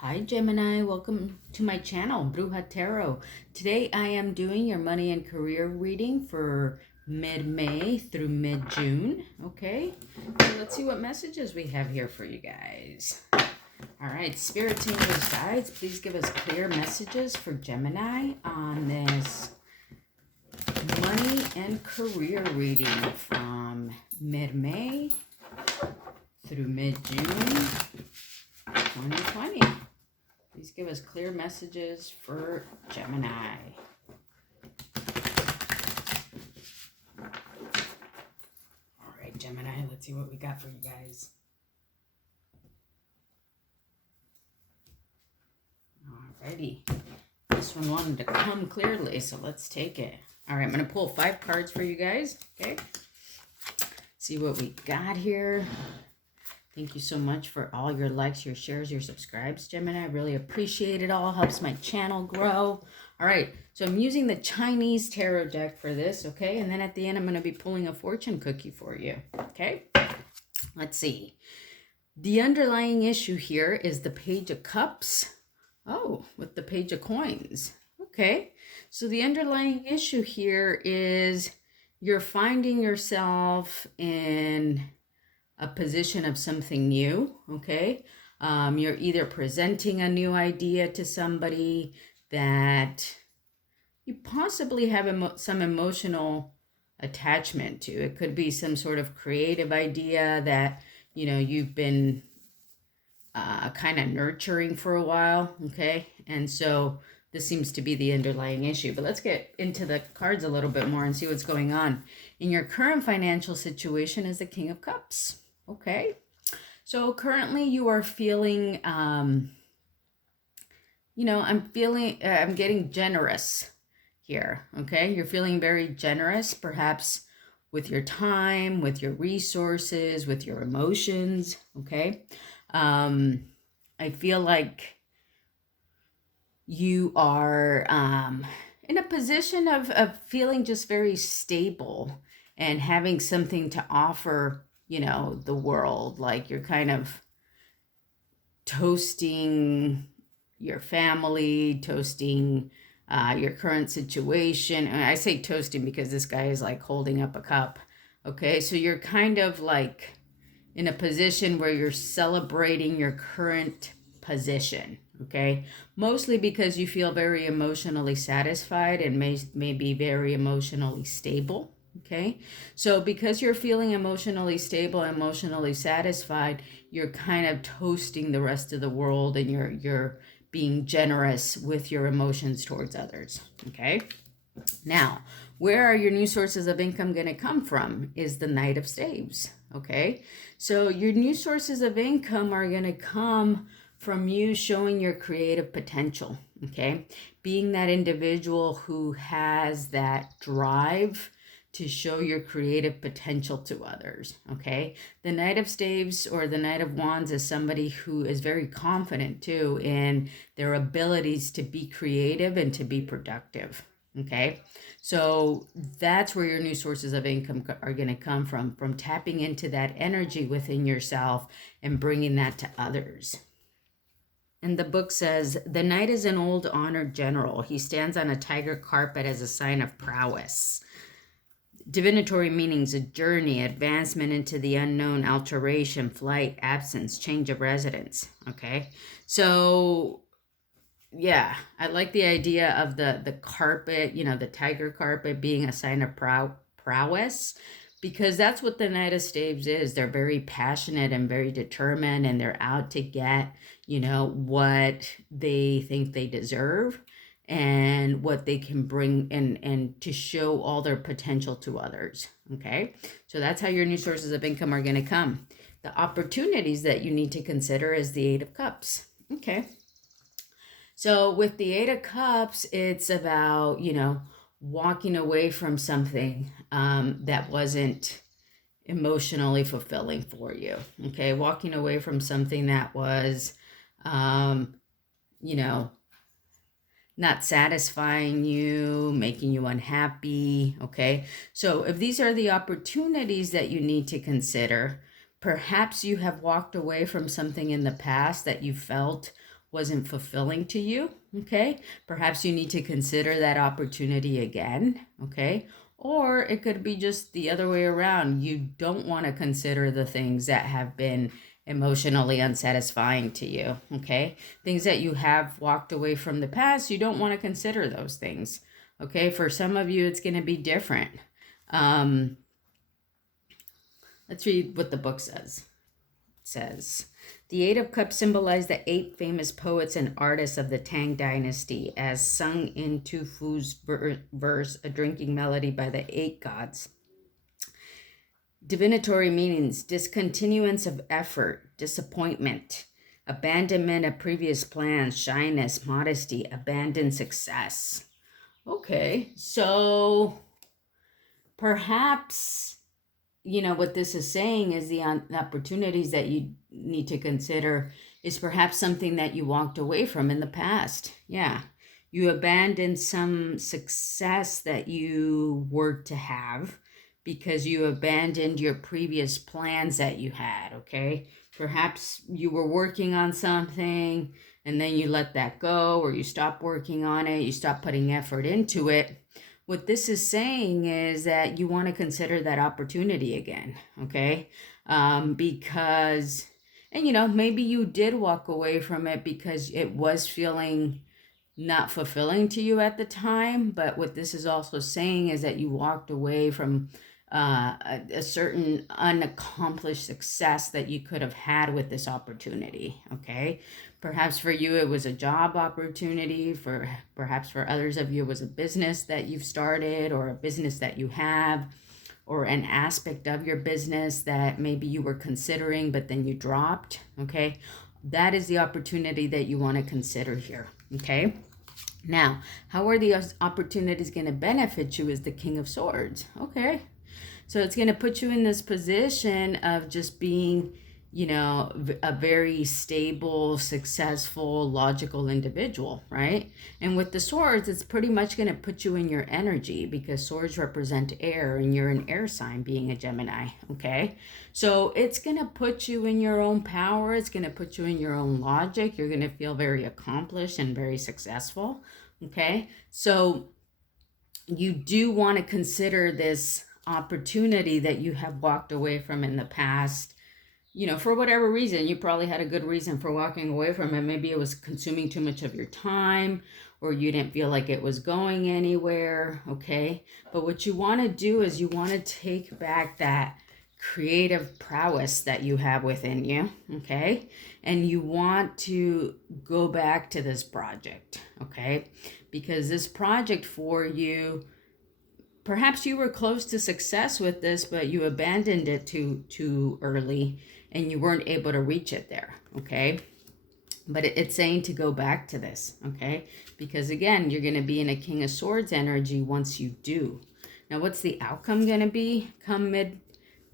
Hi Gemini, welcome to my channel, Bruja Tarot. Today I am doing your money and career reading for mid-May through mid-June, okay? So let's see what messages we have here for you guys. All right, spirits, angels, guides, please give us clear messages for Gemini on this money and career reading from mid-May through mid-June 2020. Please give us clear messages for Gemini. All right, Gemini, let's see what we got for you guys. Alrighty. This one wanted to come clearly, so let's take it. All right, I'm going to pull 5 cards for you guys, okay? See what we got here. Thank you so much for all your likes, your shares, your subscribes, Gemini. I really appreciate it all. Helps my channel grow. All right, so I'm using the Chinese tarot deck for this, okay? And then at the end, I'm going to be pulling a fortune cookie for you, okay? Let's see. The underlying issue here is the Page of Cups. Oh, with the Page of Coins. Okay, so the underlying issue here is you're finding yourself in a position of something new, okay? You're either presenting a new idea to somebody that you possibly have some emotional attachment to. It could be some sort of creative idea that, you know, you've been kind of nurturing for a while, okay? And so this seems to be the underlying issue. But let's get into the cards a little bit more and see what's going on. In your current financial situation is the King of Cups. Okay, so currently you are feeling, I'm getting generous here, okay? You're feeling very generous, perhaps with your time, with your resources, with your emotions, okay? I feel like you are in a position of feeling just very stable and having something to offer, you know, the world. Like you're kind of toasting your family, toasting your current situation. And I say toasting because this guy is like holding up a cup. Okay, so you're kind of like in a position where you're celebrating your current position. Okay, mostly because you feel very emotionally satisfied and may be very emotionally stable. Okay, so because you're feeling emotionally stable, emotionally satisfied, you're kind of toasting the rest of the world, and you're being generous with your emotions towards others. Okay, now where are your new sources of income going to come from is the Knight of Staves. Okay, so your new sources of income are going to come from you showing your creative potential. Okay, being that individual who has that drive to show your creative potential to others, okay? The Knight of Staves or the Knight of Wands is somebody who is very confident too in their abilities to be creative and to be productive, okay? So that's where your new sources of income are going to come from tapping into that energy within yourself and bringing that to others. And the book says, the knight is an old honored general. He stands on a tiger carpet as a sign of prowess. Divinatory meanings: a journey, advancement into the unknown, alteration, flight, absence, change of residence. Okay, so yeah, I like the idea of the carpet, you know, the tiger carpet being a sign of prowess, because that's what the Knight of Staves is. They're very passionate and very determined, and they're out to get, you know, what they think they deserve and what they can bring and to show all their potential to others. Okay, so that's how your new sources of income are going to come. The opportunities that you need to consider is the Eight of Cups. Okay, so with the Eight of Cups, it's about, you know, walking away from something that wasn't emotionally fulfilling for you. Okay, walking away from something that was, you know, not satisfying you, making you unhappy, okay? So if these are the opportunities that you need to consider, perhaps you have walked away from something in the past that you felt wasn't fulfilling to you, okay? Perhaps you need to consider that opportunity again, okay? Or it could be just the other way around. You don't want to consider the things that have been emotionally unsatisfying to you, okay? Things that you have walked away from the past, you don't want to consider those things, okay? For some of you, it's going to be different. Let's read what the book says. It says, the Eight of Cups symbolize the 8 famous poets and artists of the Tang Dynasty, as sung in Tu Fu's verse, a drinking melody by the 8 gods. Divinatory meanings: discontinuance of effort, disappointment, abandonment of previous plans, shyness, modesty, abandoned success. Okay, so perhaps, what this is saying is the opportunities that you need to consider is perhaps something that you walked away from in the past. Yeah. You abandoned some success that you were to have because you abandoned your previous plans that you had, okay? Perhaps you were working on something and then you let that go, or you stopped working on it, you stopped putting effort into it. What this is saying is that you want to consider that opportunity again, okay? Because, and maybe you did walk away from it because it was feeling not fulfilling to you at the time. But what this is also saying is that you walked away from a certain unaccomplished success that you could have had with this opportunity, okay? Perhaps for you it was a job opportunity, perhaps for others of you it was a business that you've started, or a business that you have, or an aspect of your business that maybe you were considering but then you dropped, okay? That is the opportunity that you want to consider here, okay? Now, how are the opportunities going to benefit you is the King of Swords, okay? So it's going to put you in this position of just being, a very stable, successful, logical individual, right? And with the swords, it's pretty much going to put you in your energy, because swords represent air and you're an air sign, being a Gemini, okay? So it's going to put you in your own power. It's going to put you in your own logic. You're going to feel very accomplished and very successful, okay? So you do want to consider this opportunity that you have walked away from in the past, for whatever reason. You probably had a good reason for walking away from it. Maybe it was consuming too much of your time, or you didn't feel like it was going anywhere, okay? But what you want to do is you want to take back that creative prowess that you have within you, okay? And you want to go back to this project, okay? Because this project for you, perhaps you were close to success with this, but you abandoned it too early and you weren't able to reach it there, okay? But it's saying to go back to this, okay? Because again, you're going to be in a King of Swords energy once you do. Now, what's the outcome going to be come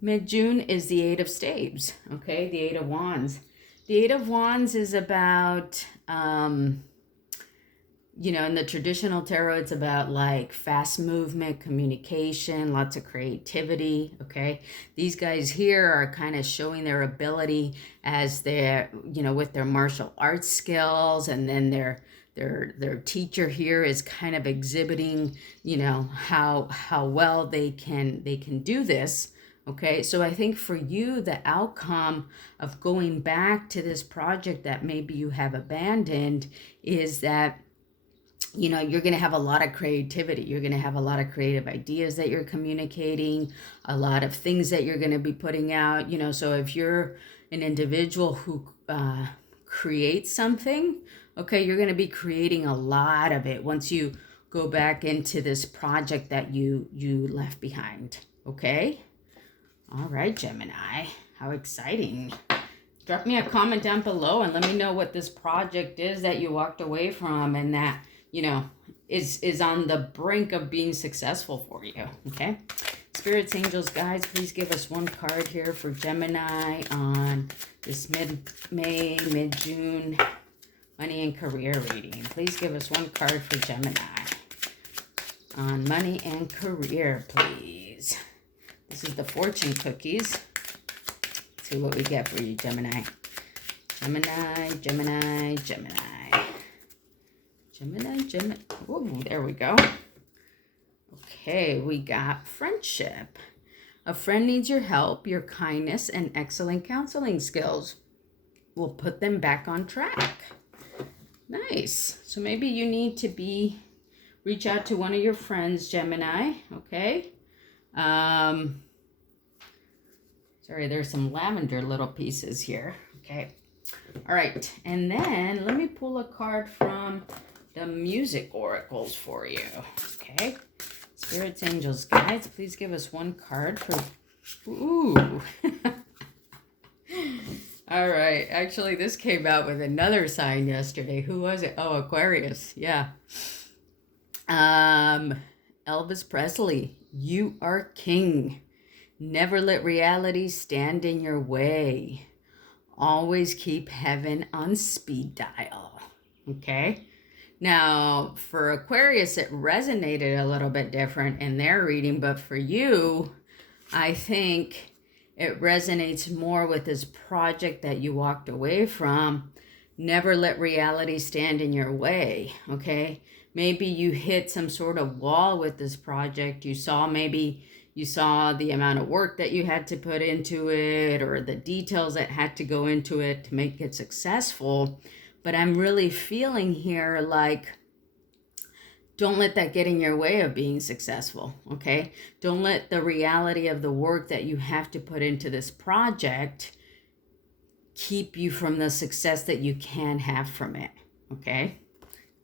mid-June is the Eight of Staves, okay? The Eight of Wands. The Eight of Wands is about, in the traditional tarot, it's about like fast movement, communication, lots of creativity, okay? These guys here are kind of showing their ability as they're, with their martial arts skills, and then their teacher here is kind of exhibiting, how well they can do this, okay? So I think for you, the outcome of going back to this project that maybe you have abandoned is that, you're going to have a lot of creativity. You're going to have a lot of creative ideas that you're communicating, a lot of things that you're going to be putting out, so if you're an individual who creates something, okay, you're going to be creating a lot of it once you go back into this project that you left behind, okay? All right, Gemini, how exciting. Drop me a comment down below and let me know what this project is that you walked away from and that, is on the brink of being successful for you, okay? Spirits, angels, guides, please give us one card here for Gemini on this mid-May, mid-June money and career reading. Please give us one card for Gemini on money and career, please. This is the fortune cookies. Let's see what we get for you, Gemini. Gemini, Gemini, Gemini. Gemini, Gemini. Oh, there we go. Okay, we got friendship. A friend needs your help, your kindness, and excellent counseling skills. We'll put them back on track. Nice. So maybe you need to reach out to one of your friends, Gemini, okay? Sorry, there's some lavender little pieces here, okay? All right, and then let me pull a card from the music oracles for you, okay? Spirits, angels, guides, please give us one card for, ooh. All right, actually this came out with another sign yesterday. Who was it? Oh, Aquarius, yeah. Elvis Presley, you are king. Never let reality stand in your way. Always keep heaven on speed dial, okay? Now, for Aquarius, it resonated a little bit different in their reading, but for you, I think it resonates more with this project that you walked away from. Never let reality stand in your way, okay? Maybe you hit some sort of wall with this project. Maybe you saw the amount of work that you had to put into it or the details that had to go into it to make it successful. But I'm really feeling here like, don't let that get in your way of being successful, okay? Don't let the reality of the work that you have to put into this project keep you from the success that you can have from it, okay?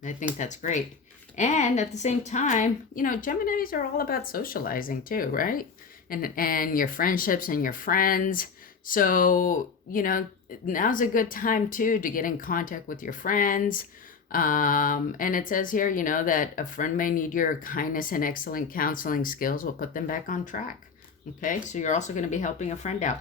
I think that's great. And at the same time, you know, Geminis are all about socializing too, right? And your friendships and your friends. So, you know, now's a good time too to get in contact with your friends. And it says here, you know, that a friend may need your kindness and excellent counseling skills. We'll put them back on track. Okay, so you're also going to be helping a friend out.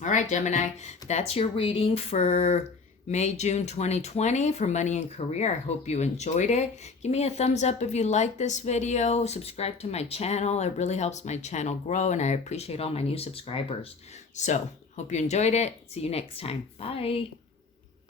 All right, Gemini, that's your reading for May, June 2020 for money and career. I hope you enjoyed it. Give me a thumbs up if you like this video. Subscribe to my channel. It really helps my channel grow, and I appreciate all my new subscribers. So, hope you enjoyed it. See you next time. Bye.